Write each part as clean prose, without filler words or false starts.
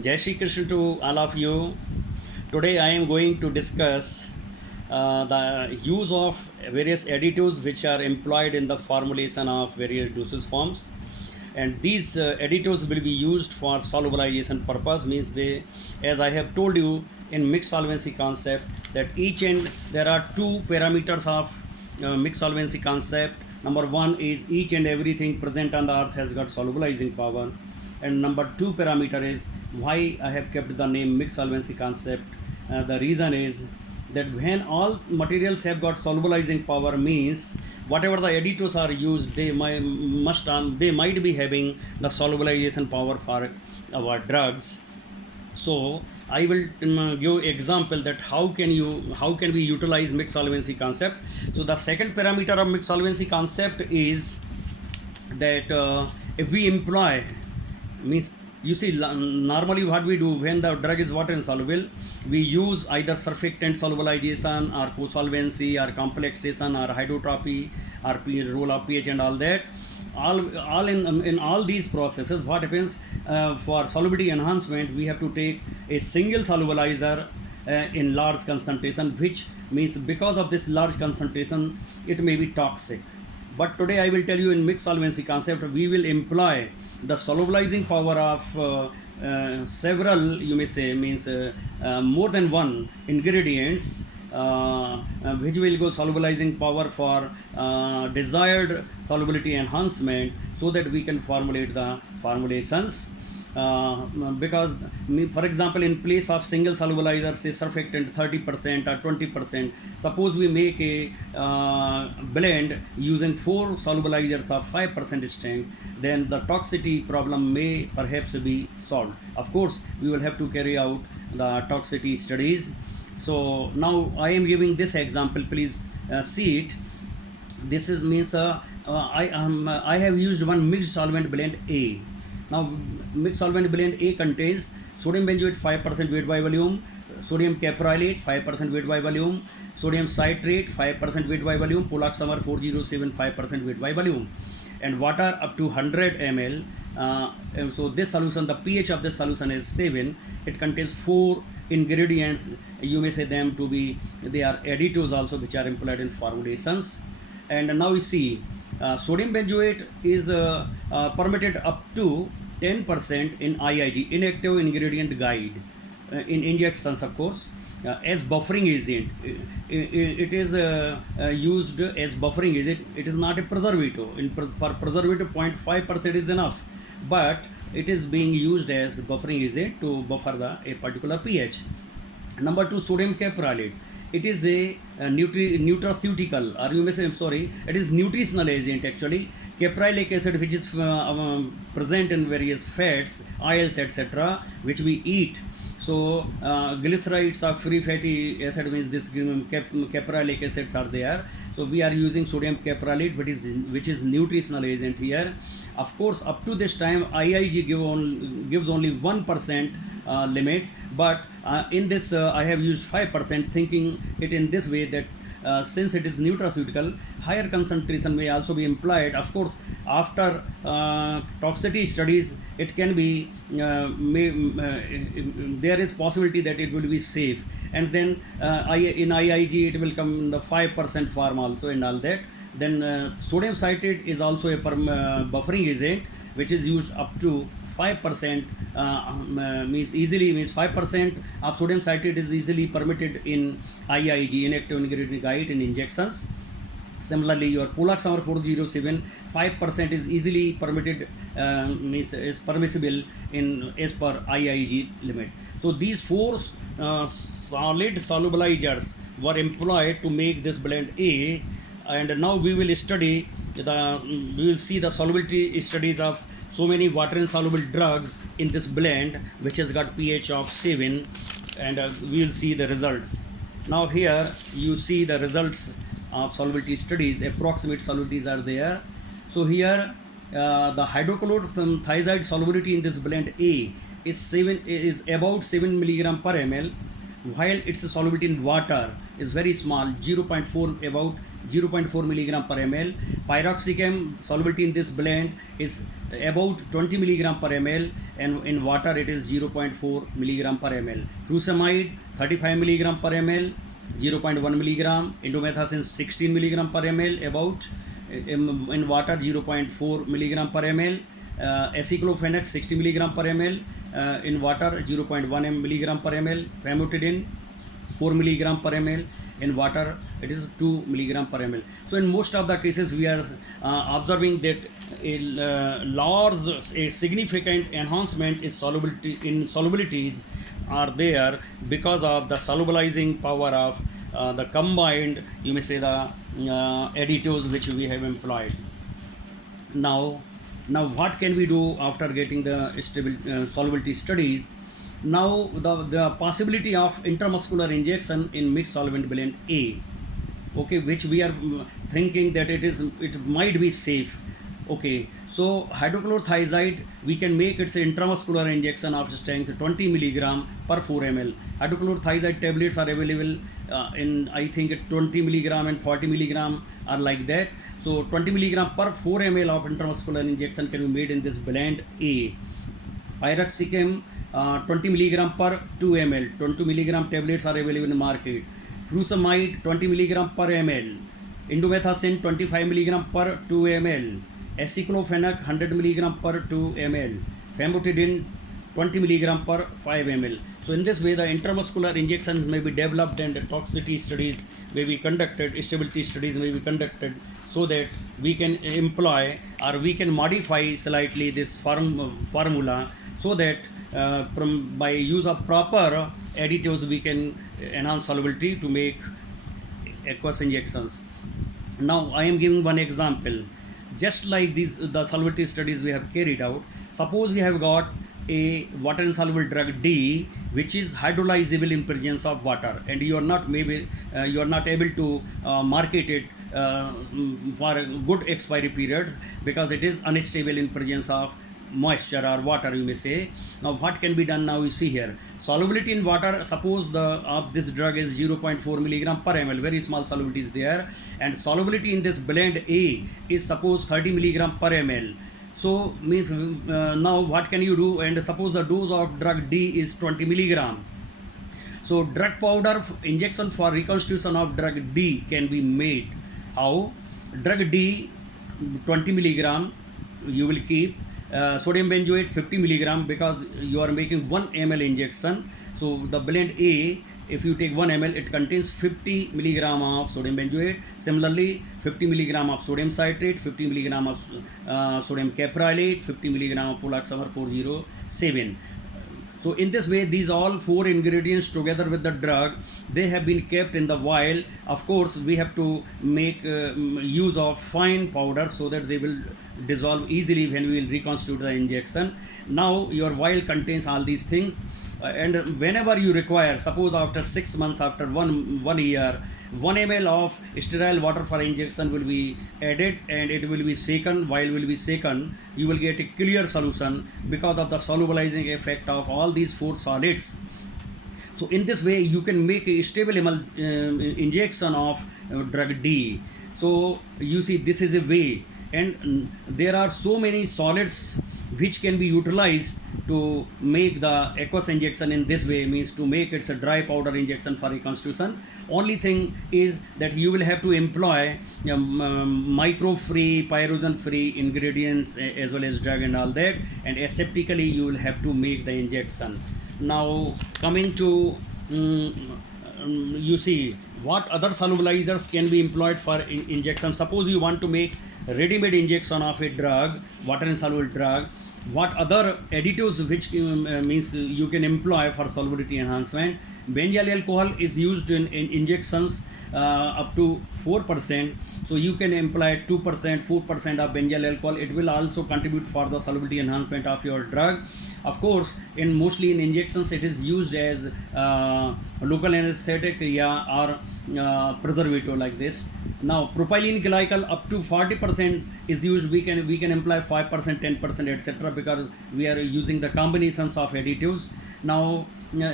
Jai Shri Krishna to all of you. Today I am going to discuss the use of various additives which are employed in the formulation of various dosage forms. And these additives will be used for solubilization purpose, means they, as I have told you in mixed solvency concept, that each and there are two parameters of mixed solvency concept. Number one is each and everything present on the earth has got solubilizing power, and number two parameter is why I have kept the name mixed solvency concept. The reason is that when all materials have got solubilizing power, means whatever the additives are used, they might be having the solubilization power for our drugs. So I will give example that how can we utilize mixed solvency concept. So the second parameter of mixed solvency concept is that if we employ, means you see normally what we do when the drug is water insoluble, we use either surfactant solubilization or co-solvency or complexation or hydrotropy or role of pH and all that. All in all these processes, what happens, for solubility enhancement we have to take a single solubilizer in large concentration, which means because of this large concentration it may be toxic. But today I will tell you in mixed solvency concept we will employ the solubilizing power of several, you may say, means more than one ingredients, which will go solubilizing power for desired solubility enhancement, so that we can formulate the formulations. Because for example, in place of single solubilizer, say surfactant 30% or 20%, suppose we make a blend using 4 solubilizers of 5% strength, then the toxicity problem may perhaps be solved. Of course we will have to carry out the toxicity studies. So now I am giving this example, please see it. This is means I have used one mixed solvent blend A. Now mixed solvent blend A contains sodium benzoate 5% weight by volume, sodium caprolate 5% weight by volume, sodium citrate 5% weight by volume, poloxamer 407 5% weight by volume, and water up to 100 ml. And so this solution, the pH of this solution is 7. It contains 4 ingredients, you may say them to be, they are additives also which are employed in formulations. And now you see sodium benzoate is permitted up to 10% in IIG, inactive ingredient guide, in injections of course, as buffering agent. It is used as buffering agent. It is not a preservative. For preservative 0.5% is enough, but it is being used as buffering agent to buffer a particular pH. Number 2, sodium caprolate. It is a nutraceutical, or you may say, I'm sorry, it is nutritional agent actually. Caprylate acid, which is present in various fats, oils, etc., which we eat. So glycerides of free fatty acid, means this caprylate acids are there. So we are using sodium caprolate, which is nutritional agent here. Of course, up to this time IIG gives only 1% limit, but in this I have used 5%, thinking it in this way that since it is nutraceutical, higher concentration may also be employed. Of course, after toxicity studies, it can be there is possibility that it will be safe, and then in IIG it will come in the 5% form also and all that. Then sodium citrate is also a buffering agent, which is used up to 5%, means 5% of sodium citrate is easily permitted in IIG, inactive ingredient guide, in injections. Similarly, your poloxamer 407 5% is easily permitted, is permissible in as per IIG limit. So these 4 solid solubilizers were employed to make this blend A. And now we will see the solubility studies of so many water insoluble drugs in this blend, which has got pH of 7, and we will see the results. Now here you see the results of solubility studies. Approximate solubilities are there. So here the hydrochlorothiazide solubility in this blend A is about 7 milligram per ml, while its solubility in water is very small, 0.4 about 0.4 milligram per ml. Pyroxicam solubility in this blend is about 20 milligram per ml, and in water it is 0.4 milligram per ml. Furosemide 35 milligram per ml, 0.1 milligram. Indomethacin 16 milligram per ml, about in water 0.4 milligram per ml. Aceclofenac 60 milligram per ml, in water 0.1 milligram per ml. Famotidine 4 milligram per ml, in water it is 2 milligram per ml. So in most of the cases we are observing that a significant enhancement is solubility in solubilities are there because of the solubilizing power of the combined, you may say, the additives which we have employed. Now what can we do after getting the solubility studies? Now the possibility of intramuscular injection in mixed solvent blend A, okay, which we are thinking that it might be safe. Okay, so hydrochlorothiazide, we can make its intramuscular injection of strength 20 milligram per 4 ml. Hydrochlorothiazide tablets are available in, I think, 20 milligram and 40 milligram are like that. So 20 milligram per 4 ml of intramuscular injection can be made in this blend A. Pyroxicam 20 milligram per 2 ml. 20 milligram tablets are available in the market. Furosemide 20 milligram per ml. Indomethacin 25 milligram per 2 ml. Aceclofenac 100 milligram per 2 ml. Famotidine 20 milligram per 5 ml. So in this way the intramuscular injections may be developed and toxicity studies may be conducted, stability studies may be conducted, so that we can employ or we can modify slightly this formula, so that by use of proper additives we can enhance solubility to make aqueous injections. Now I am giving one example. Just like the solubility studies we have carried out, suppose we have got a water insoluble drug D which is hydrolyzable in presence of water, and you are not able to market it for a good expiry period because it is unstable in presence of moisture or water, you may say. Now what can be done? Now you see here, solubility in water, suppose the of this drug is 0.4 milligram per ml, very small solubility is there, and solubility in this blend A is suppose 30 milligram per ml. So means now what can you do? And suppose the dose of drug D is 20 milligram. So drug powder injection for reconstitution of drug D can be made. How? Drug D 20 milligram you will keep, sodium benzoate 50 milligram, because you are making 1 ml injection. So the blend A, if you take 1 ml, it contains 50 milligram of sodium benzoate. Similarly, 50 milligram of sodium citrate, 50 milligram of sodium caprylate, 50 milligram of polaxamar 407. So in this way, these all 4 ingredients together with the drug, they have been kept in the vial. Of course, we have to make use of fine powder so that they will dissolve easily when we will reconstitute the injection. Now your vial contains all these things, and whenever you require, suppose after 6 months, after one year, 1 ml of sterile water for injection will be added, and it will be shaken. While will be shaken, you will get a clear solution because of the solubilizing effect of all these 4 solids. So in this way you can make a stable injection of drug D. So you see, this is a way, and there are so many solids which can be utilized to make the aqueous injection in this way, means to make it's a dry powder injection for reconstitution. Only thing is that you will have to employ micro-free, pyrogen-free ingredients as well as drug and all that, and aseptically you will have to make the injection. Now coming to you see what other solubilizers can be employed for injection. Suppose you want to make ready-made injection of a drug, water insoluble drug, what other additives which means you can employ for solubility enhancement? Benzyl alcohol is used in injections up to 4%, so you can employ 2%, 4% of benzyl alcohol. It will also contribute for the solubility enhancement of your drug. Of course, mostly in injections it is used as local anesthetic, or preservative like this. Now propylene glycol up to 40% is used. We can employ 5%, 10%, etc., because we are using the combinations of additives. Now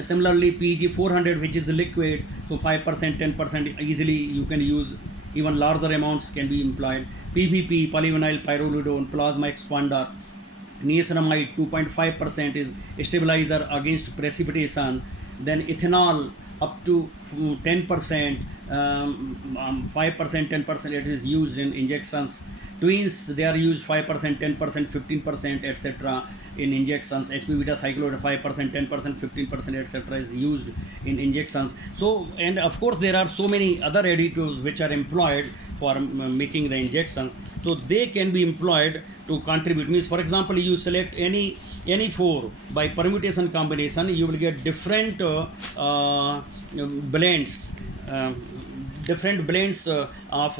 similarly PG 400, which is liquid, so 5%, 10% easily you can use even larger amounts can be employed. PVP, polyvinyl pyrrolidone, plasma expander, niacinamide 2.5% is stabilizer against precipitation. Then ethanol up to 10%, 5%, 10%, it is used in injections. Twins, they are used 5%, 10%, 15%, etc. in injections. HP beta cyclorate 5%, 10%, 15%, etc. is used in injections. So, and of course there are so many other additives which are employed for making the injections. So they can be employed to contribute. Means, for example, you select any four by permutation combination, you will get different blends. Different blends of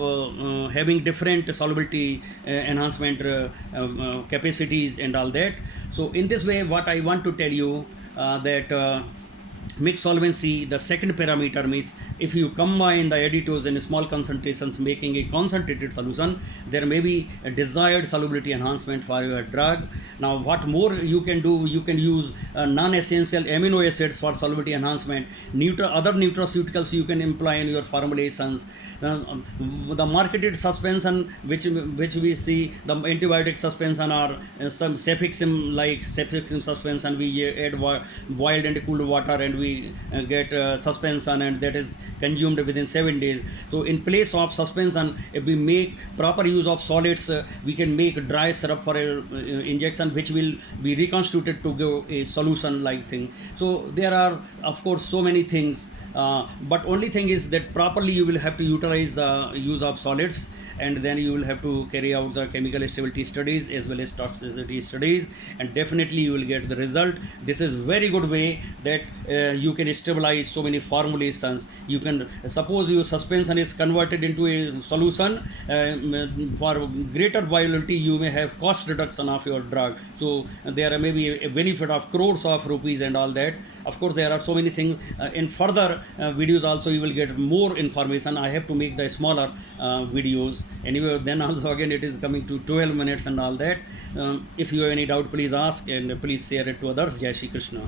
having different solubility enhancement capacities and all that. So in this way, what I want to tell you that mixed solvency, the second parameter, means if you combine the additives in small concentrations making a concentrated solution, there may be a desired solubility enhancement for your drug. Now what more you can do, you can use non-essential amino acids for solubility enhancement. Other nutraceuticals you can employ in your formulations. The marketed suspension which we see, the antibiotic suspension or some cefixime, like cefixime suspension, we add boiled and cooled water and we get suspension, and that is consumed within 7 days. So in place of suspension, if we make proper use of solids, we can make dry syrup for injection, which will be reconstituted to give a solution like thing. So there are of course so many things, but only thing is that properly you will have to utilize the use of solids, and then you will have to carry out the chemical stability studies as well as toxicity studies, and definitely you will get the result. This is very good way that you can stabilize so many formulations. You can suppose your suspension is converted into a solution, for greater viability you may have cost reduction of your drug. So there may be a benefit of crores of rupees and all that. Of course there are so many things. In further videos also you will get more information. I have to make the smaller videos anyway. Then also again it is coming to 12 minutes and all that. If you have any doubt, please ask, and please share it to others. Jai Shri Krishna.